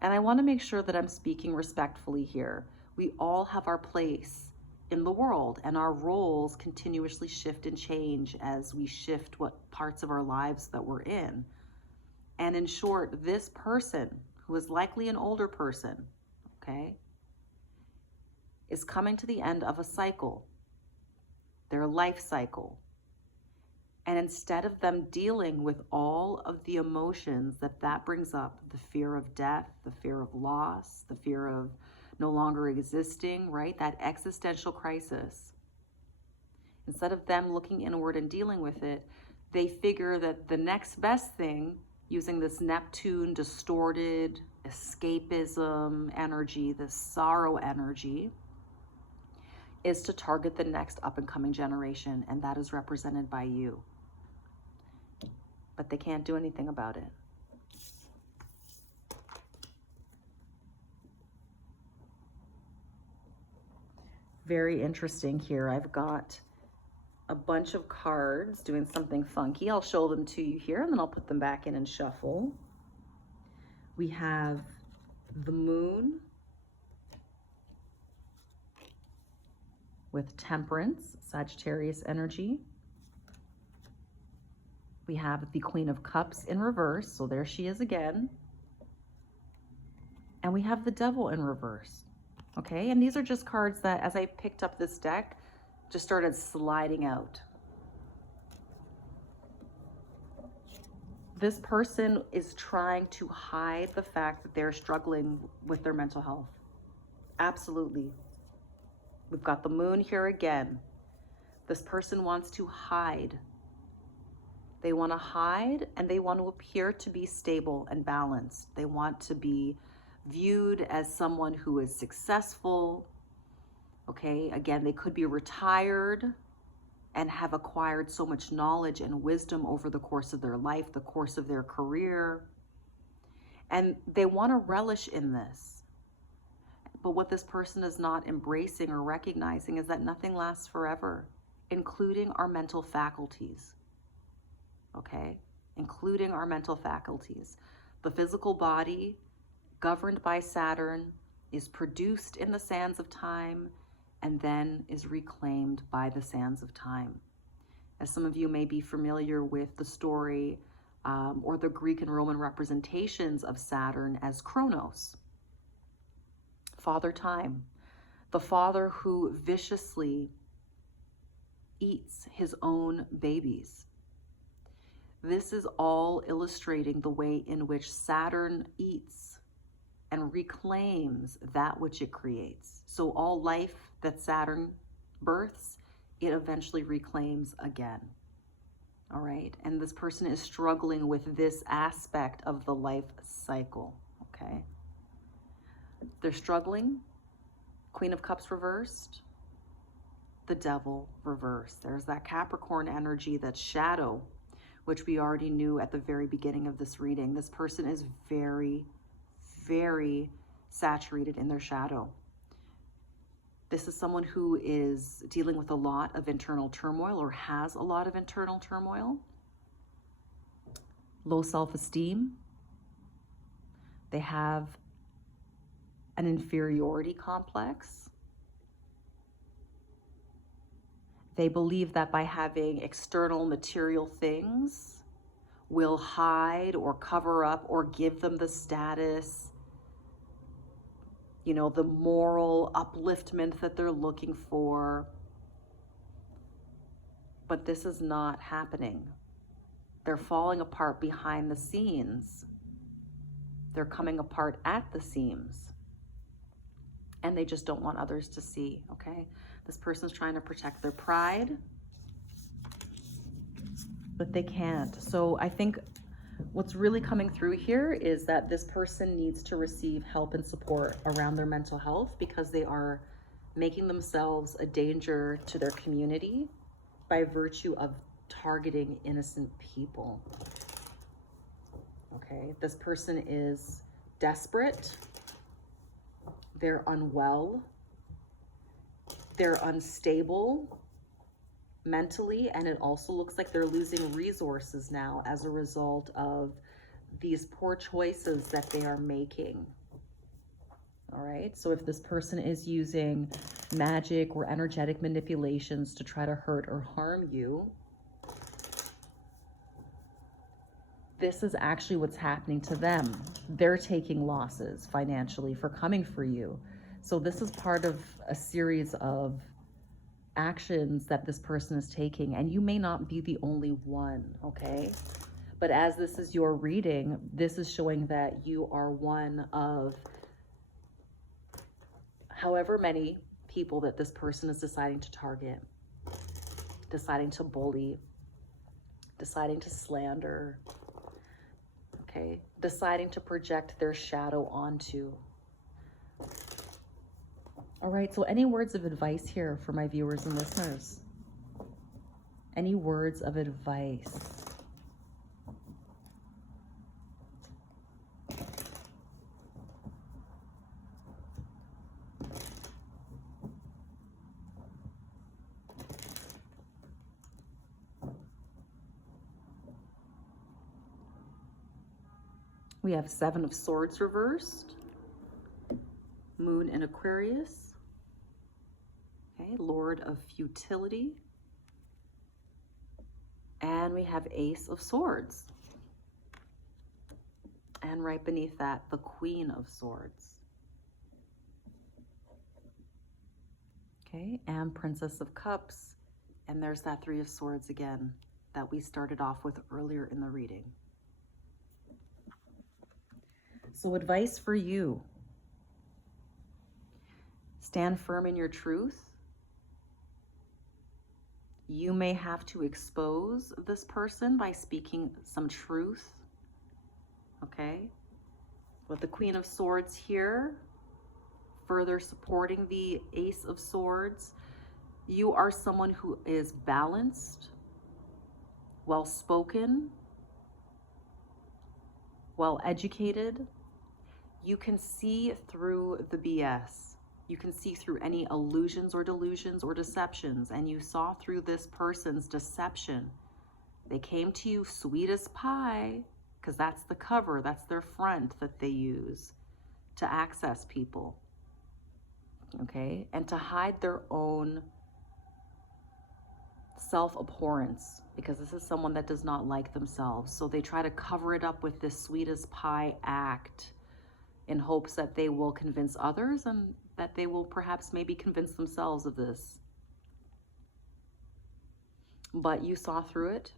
And I want to make sure that I'm speaking respectfully here. We all have our place in the world, and our roles continuously shift and change as we shift what parts of our lives that we're in. And in short, this person, who is likely an older person, okay, is coming to the end of a cycle, their life cycle. And instead of them dealing with all of the emotions that brings up, the fear of death, the fear of loss, the fear of no longer existing, right? That existential crisis. Instead of them looking inward and dealing with it, they figure that the next best thing, using this Neptune distorted escapism energy, this sorrow energy, is to target the next up and coming generation, and that is represented by you. But they can't do anything about it. Very interesting here. I've got a bunch of cards doing something funky. I'll show them to you here and then I'll put them back in and shuffle. We have the moon with Temperance, Sagittarius energy. We have the Queen of Cups in reverse, so there she is again. And we have the Devil in reverse, okay? And these are just cards that, as I picked up this deck, just started sliding out. This person is trying to hide the fact that they're struggling with their mental health. Absolutely. We've got the moon here again. This person wants to hide. They want to hide and they want to appear to be stable and balanced. They want to be viewed as someone who is successful. Okay, again, they could be retired and have acquired so much knowledge and wisdom over the course of their life, the course of their career. And they want to relish in this. But what this person is not embracing or recognizing is that nothing lasts forever, including our mental faculties. Okay? Including our mental faculties. The physical body, governed by Saturn, is produced in the sands of time and then is reclaimed by the sands of time. As some of you may be familiar with the story or the Greek and Roman representations of Saturn as Kronos, Father Time, the father who viciously eats his own babies. This is all illustrating the way in which Saturn eats and reclaims that which it creates. So all life that Saturn births, it eventually reclaims again. All right, and this person is struggling with this aspect of the life cycle, okay? They're struggling. Queen of Cups reversed. The Devil reversed. There's that Capricorn energy, that shadow, which we already knew at the very beginning of this reading. This person is very, very saturated in their shadow. This is someone who is dealing with a lot of internal turmoil or has a lot of internal turmoil. Low self-esteem. They have an inferiority complex. They believe that by having external material things will hide or cover up or give them the status, you know, the moral upliftment that they're looking for. But this is not happening. They're falling apart behind the scenes. They're coming apart at the seams. And they just don't want others to see, okay? This person's trying to protect their pride, but they can't. So I think what's really coming through here is that this person needs to receive help and support around their mental health because they are making themselves a danger to their community by virtue of targeting innocent people. Okay, this person is desperate. They're unwell. They're unstable mentally, and it also looks like they're losing resources now as a result of these poor choices that they are making. All right, so if this person is using magic or energetic manipulations to try to hurt or harm you, this is actually what's happening to them. They're taking losses financially for coming for you. So this is part of a series of actions that this person is taking, and you may not be the only one, okay? But as this is your reading, this is showing that you are one of however many people that this person is deciding to target, deciding to bully, deciding to slander, okay? Deciding to project their shadow onto. All right, so any words of advice here for my viewers and listeners? Any words of advice? We have Seven of Swords reversed. Moon in Aquarius. Okay, Lord of Futility. And we have Ace of Swords. And right beneath that, the Queen of Swords. Okay, and Princess of Cups. And there's that Three of Swords again that we started off with earlier in the reading. So advice for you. Stand firm in your truth. You may have to expose this person by speaking some truth. Okay? With the Queen of Swords here, further supporting the Ace of Swords, you are someone who is balanced, well-spoken, well-educated. You can see through the BS. You can see through any illusions or delusions or deceptions, and you saw through this person's deception. They came to you sweet as pie, because that's the cover, that's their front that they use to access people, okay? And to hide their own self-abhorrence, because this is someone that does not like themselves. So they try to cover it up with this sweet as pie act in hopes that they will convince others and that they will perhaps maybe convince themselves of this. But you saw through it.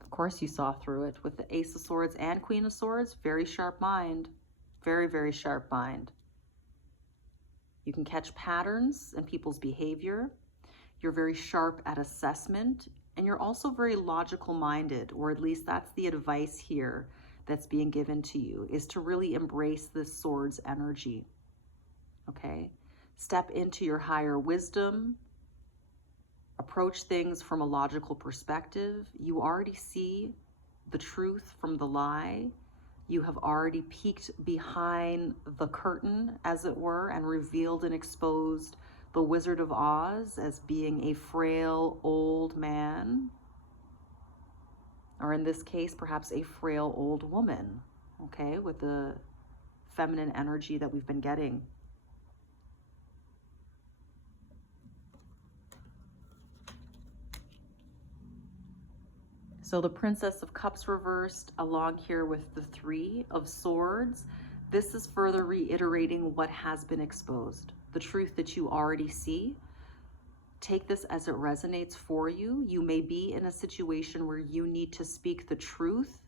Of course you saw through it with the Ace of Swords and Queen of Swords. Very sharp mind. Very, very sharp mind. You can catch patterns in people's behavior. You're very sharp at assessment, and you're also very logical minded, or at least that's the advice here that's being given to you, is to really embrace this Swords energy. Okay? Step into your higher wisdom. Approach things from a logical perspective. You already see the truth from the lie. You have already peeked behind the curtain, as it were, and revealed and exposed the Wizard of Oz as being a frail old man, or in this case, perhaps a frail old woman, okay, with the feminine energy that we've been getting. So the Princess of Cups reversed along here with the Three of Swords. This is further reiterating what has been exposed, the truth that you already see. Take this as it resonates for you. You may be in a situation where you need to speak the truth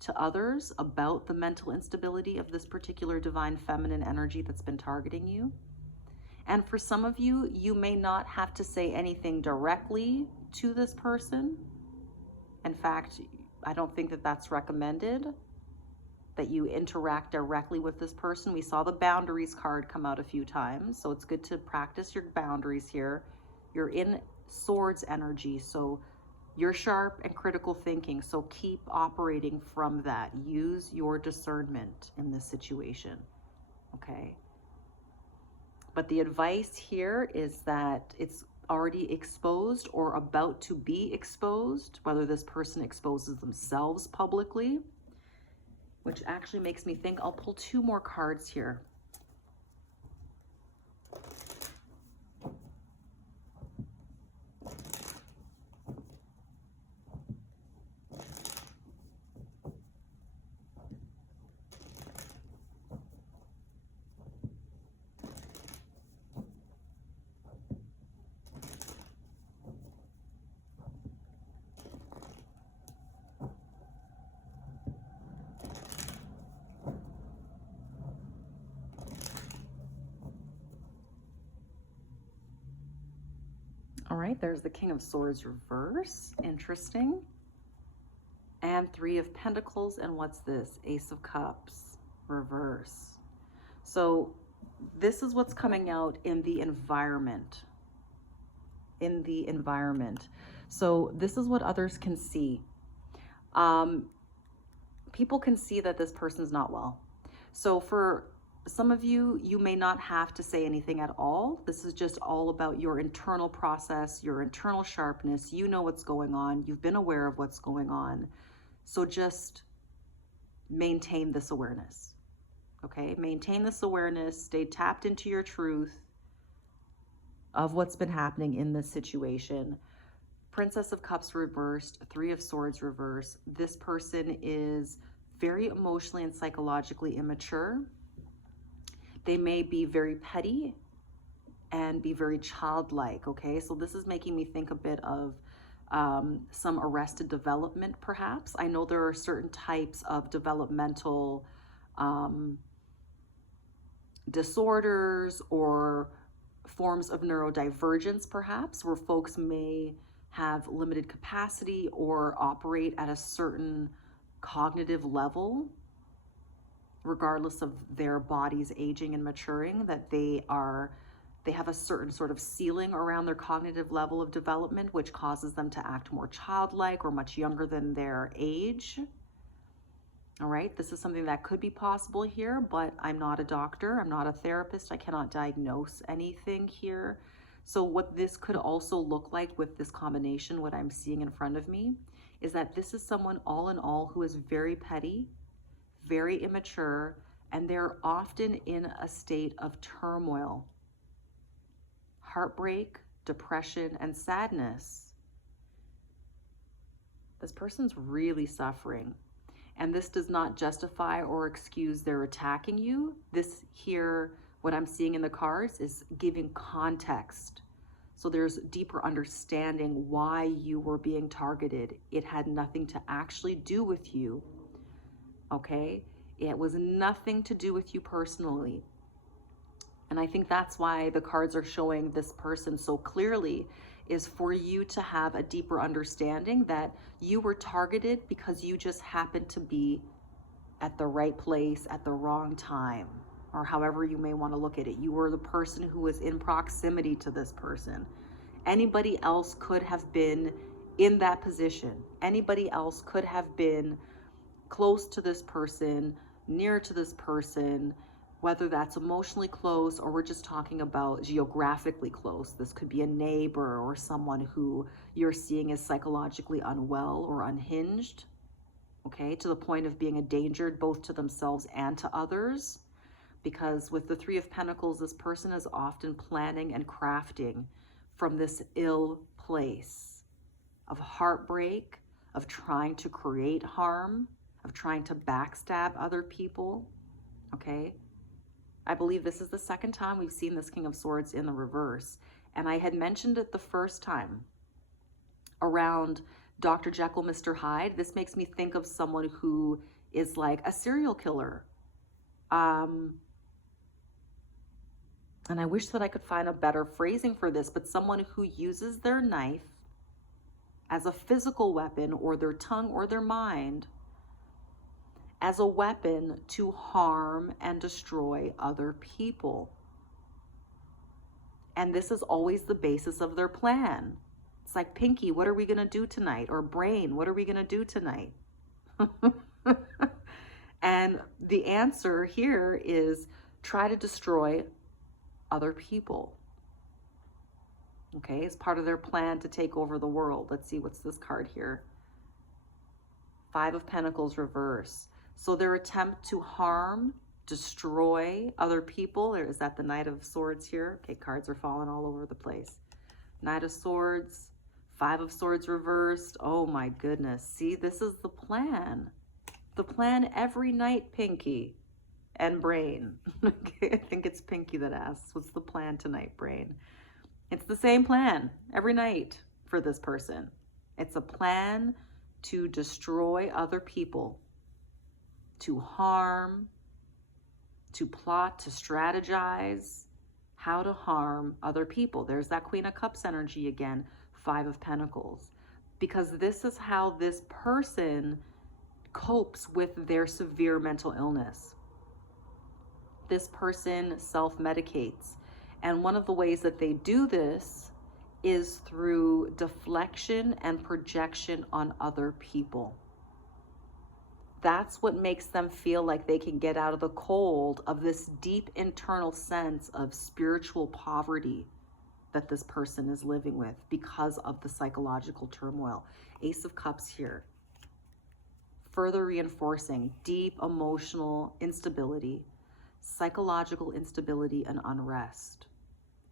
to others about the mental instability of this particular divine feminine energy that's been targeting you. And for some of you, you may not have to say anything directly to this person. In fact, I don't think that that's recommended, that you interact directly with this person. We saw the boundaries card come out a few times, so it's good to practice your boundaries here. You're in Swords energy, so you're sharp and critical thinking, so keep operating from that. Use your discernment in this situation, okay? But the advice here is that it's already exposed or about to be exposed, whether this person exposes themselves publicly, which actually makes me think I'll pull two more cards here. All right, there's the King of Swords reverse. Interesting. And Three of Pentacles. And what's this? Ace of Cups reverse. So this is what's coming out in the environment. In the environment. So this is what others can see. People can see that this person's not well. So for some of you, you may not have to say anything at all. This is just all about your internal process, your internal sharpness. You know what's going on. You've been aware of what's going on. So just maintain this awareness, okay? Maintain this awareness, stay tapped into your truth of what's been happening in this situation. Princess of Cups reversed, Three of Swords reversed. This person is very emotionally and psychologically immature. They may be very petty and be very childlike, okay? So this is making me think a bit of some arrested development, perhaps. I know there are certain types of developmental disorders or forms of neurodivergence, perhaps, where folks may have limited capacity or operate at a certain cognitive level, regardless of their body's aging and maturing, that they have a certain sort of ceiling around their cognitive level of development, which causes them to act more childlike or much younger than their age. All right, this is something that could be possible here, but I'm not a doctor, I'm not a therapist, I cannot diagnose anything here. So what this could also look like with this combination, what I'm seeing in front of me, is that this is someone all in all who is very petty, very immature, and they're often in a state of turmoil, heartbreak, depression, and sadness. This person's really suffering. And this does not justify or excuse their attacking you. This here, what I'm seeing in the cards, is giving context. So there's deeper understanding why you were being targeted. It had nothing to actually do with you, okay? It was nothing to do with you personally. And I think that's why the cards are showing this person so clearly, is for you to have a deeper understanding that you were targeted because you just happened to be at the right place at the wrong time, or however you may want to look at it. You were the person who was in proximity to this person. Anybody else could have been in that position. Anybody else could have been close to this person, near to this person, whether that's emotionally close or we're just talking about geographically close. This could be a neighbor or someone who you're seeing as psychologically unwell or unhinged, okay, to the point of being endangered both to themselves and to others. Because with the Three of Pentacles, this person is often planning and crafting from this ill place of heartbreak, of trying to create harm, of trying to backstab other people, okay? I believe this is the second time we've seen this King of Swords in the reverse. And I had mentioned it the first time around Dr. Jekyll, Mr. Hyde. This makes me think of someone who is like a serial killer. And I wish that I could find a better phrasing for this, but someone who uses their knife as a physical weapon, or their tongue or their mind as a weapon to harm and destroy other people. And this is always the basis of their plan. It's like, Pinky, what are we going to do tonight? Or Brain, what are we going to do tonight? And the answer here is try to destroy other people. Okay, it's part of their plan to take over the world. Let's see, what's this card here? Five of Pentacles reverse. So their attempt to harm, destroy other people. Is that the Knight of Swords here? Okay, cards are falling all over the place. Knight of Swords, Five of Swords reversed. Oh my goodness. See, this is the plan. The plan every night, Pinky and Brain. Okay, I think it's Pinky that asks, what's the plan tonight, Brain? It's the same plan every night for this person. It's a plan to destroy other people, to harm, to plot, to strategize how to harm other people. There's that Queen of Cups energy again, Five of Pentacles. Because this is how this person copes with their severe mental illness. This person self-medicates. And one of the ways that they do this is through deflection and projection on other people. That's what makes them feel like they can get out of the cold of this deep internal sense of spiritual poverty that this person is living with because of the psychological turmoil. Ace of Cups here. further reinforcing deep emotional instability, psychological instability, and unrest.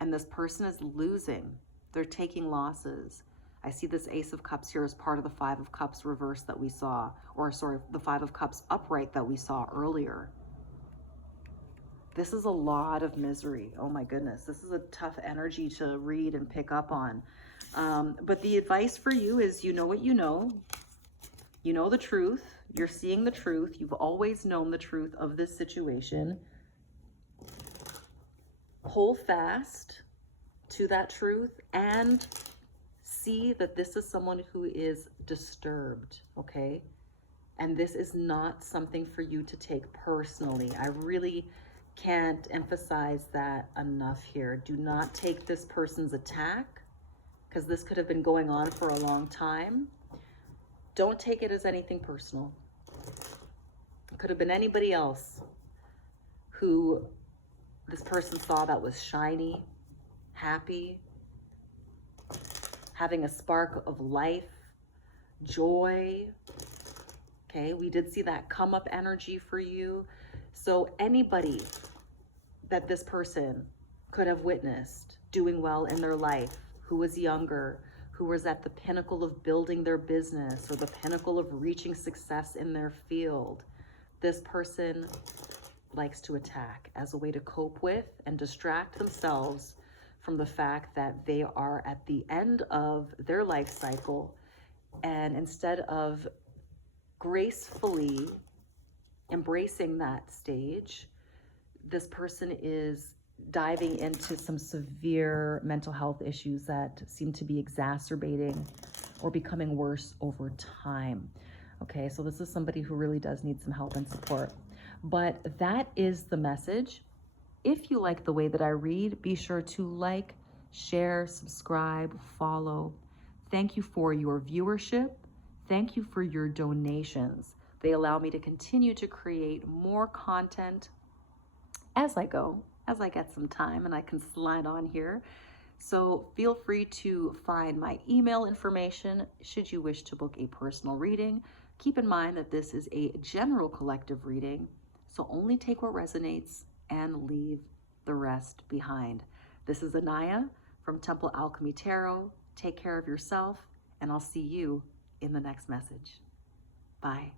And this person is losing. They're taking losses. I see this Ace of Cups here as part of the Five of Cups reverse that we saw, or sorry, the Five of Cups upright that we saw earlier. This is a lot of misery. Oh my goodness. This is a tough energy to read and pick up on. But the advice for you is, you know what you know. You know the truth. You're seeing the truth. You've always known the truth of this situation. Hold fast to that truth and see that this is someone who is disturbed, okay? And this is not something for you to take personally. I really can't emphasize that enough here. Do not take this person's attack, because this could have been going on for a long time. Don't take it as anything personal. It could have been anybody else who this person saw that was shiny, happy, having a spark of life, joy. Okay, we did see that come up energy for you. So anybody that this person could have witnessed doing well in their life, who was younger, who was at the pinnacle of building their business or the pinnacle of reaching success in their field, this person likes to attack as a way to cope with and distract themselves from the fact that they are at the end of their life cycle. And instead of gracefully embracing that stage, this person is diving into some severe mental health issues that seem to be exacerbating or becoming worse over time. Okay, so this is somebody who really does need some help and support. But that is the message. If you like the way that I read, be sure to like, share, subscribe, follow. Thank you for your viewership. Thank you for your donations. They allow me to continue to create more content as I go, as I get some time and I can slide on here. So feel free to find my email information should you wish to book a personal reading. Keep in mind that this is a general collective reading, so only take what resonates and leave the rest behind. This is Anaya from Temple Alchemy Tarot. Take care of yourself, and I'll see you in the next message. Bye.